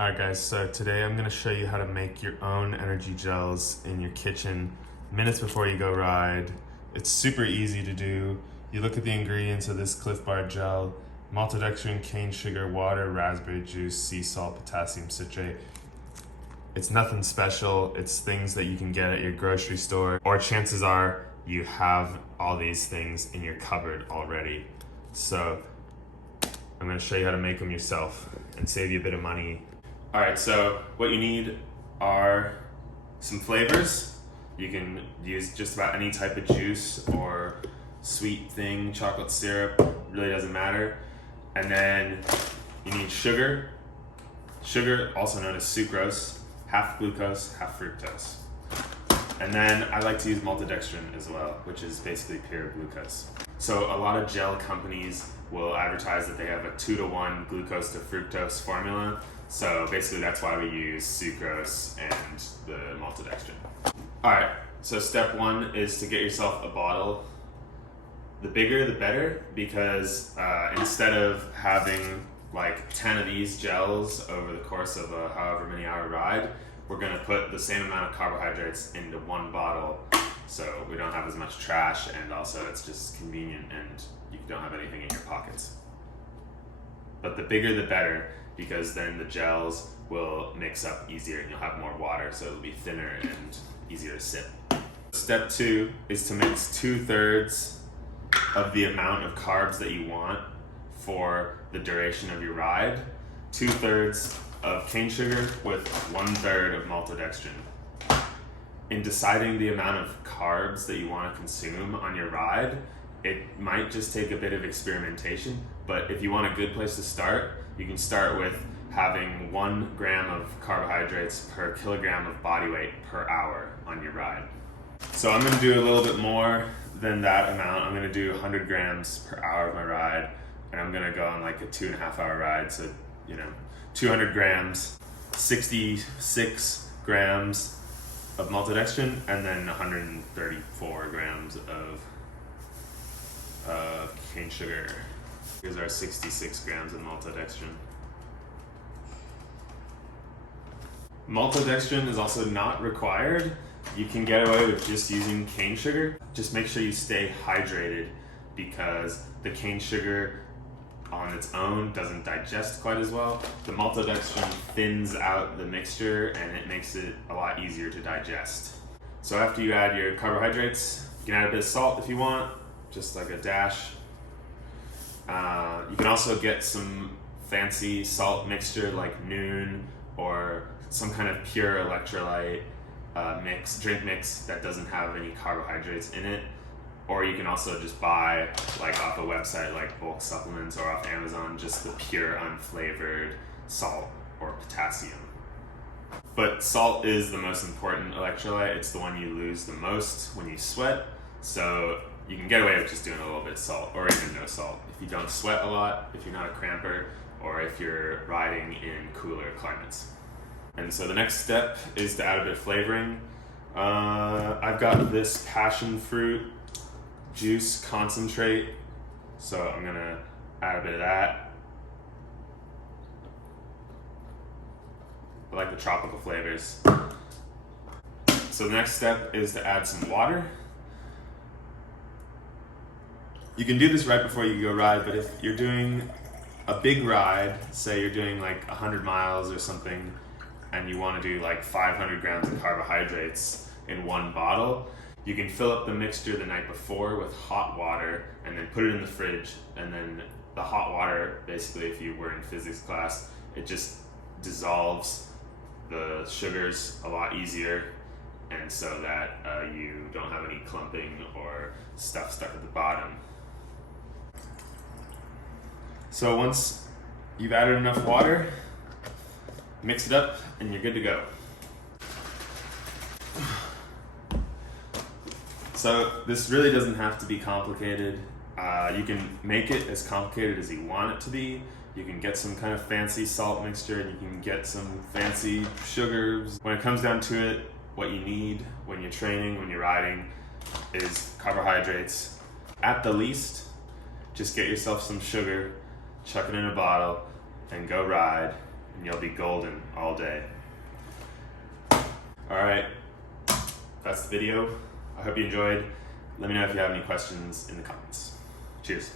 Alright guys, so today I'm going to show you how to make your own energy gels in your kitchen minutes before you go ride. It's super easy to do. You look at the ingredients of this Cliff Bar gel: maltodextrin, cane sugar, water, raspberry juice, sea salt, potassium citrate. It's nothing special. It's things that you can get at your grocery store, or chances are you have all these things in your cupboard already. So I'm going to show you how to make them yourself and save you a bit of money. Alright, so what you need are some flavors. You can use just about any type of juice or sweet thing, chocolate syrup, really doesn't matter. And then you need sugar. Sugar, also known as sucrose, half glucose, half fructose. And then I like to use maltodextrin as well, which is basically pure glucose. So a lot of gel companies will advertise that they have a 2-to-1 glucose to fructose formula. So basically that's why we use sucrose and the maltodextrin. Alright, so step one is to get yourself a bottle. The bigger the better, because instead of having like 10 of these gels over the course of a however many hour ride, we're going to put the same amount of carbohydrates into one bottle, so we don't have as much trash, and also it's just convenient and you don't have anything in your pockets. But the bigger the better, because then the gels will mix up easier and you'll have more water, so it'll be thinner and easier to sip. Step two is to mix 2/3 of the amount of carbs that you want for the duration of your ride. 2/3 of cane sugar with 1/3 of maltodextrin. In deciding the amount of carbs that you want to consume on your ride, it might just take a bit of experimentation, but if you want a good place to start, you can start with having 1 gram of carbohydrates per kilogram of body weight per hour on your ride. So I'm going to do a little bit more than that amount. I'm going to do 100 grams per hour of my ride, and I'm going to go on like a 2.5 hour ride, so 200 grams, 66 grams of maltodextrin, and then 134 grams of cane sugar. Here's our 66 grams of maltodextrin. Maltodextrin is also not required. You can get away with just using cane sugar. Just make sure you stay hydrated, because the cane sugar on its own doesn't digest quite as well. The maltodextrin thins out the mixture and it makes it a lot easier to digest. So after you add your carbohydrates, you can add a bit of salt if you want, just like a dash. You can also get some fancy salt mixture like Noon, or some kind of pure electrolyte drink mix that doesn't have any carbohydrates in it. Or you can also just buy, like off a website like Bulk Supplements or off Amazon, just the pure unflavored salt or potassium. But salt is the most important electrolyte. It's the one you lose the most when you sweat. So you can get away with just doing a little bit of salt, or even no salt, if you don't sweat a lot, if you're not a cramper, or if you're riding in cooler climates. And so the next step is to add a bit of flavoring. I've got this passion fruit juice concentrate, so I'm gonna add a bit of that. I like the tropical flavors. So the next step is to add some water. You can do this right before you go ride, but if you're doing a big ride, say you're doing like 100 miles or something, and you want to do like 500 grams of carbohydrates in one bottle, you can fill up the mixture the night before with hot water and then put it in the fridge, and then the hot water, basically, if you were in physics class, it just dissolves the sugars a lot easier, and so that you don't have any clumping or stuff stuck at the bottom. So once you've added enough water, mix it up and you're good to go. So this really doesn't have to be complicated. You can make it as complicated as you want it to be. You can get some kind of fancy salt mixture, and you can get some fancy sugars. When it comes down to it, what you need when you're training, when you're riding, is carbohydrates. At the least, just get yourself some sugar, chuck it in a bottle, and go ride. and you'll be golden all day. All right, that's the video. I hope you enjoyed. Let me know if you have any questions in the comments. Cheers.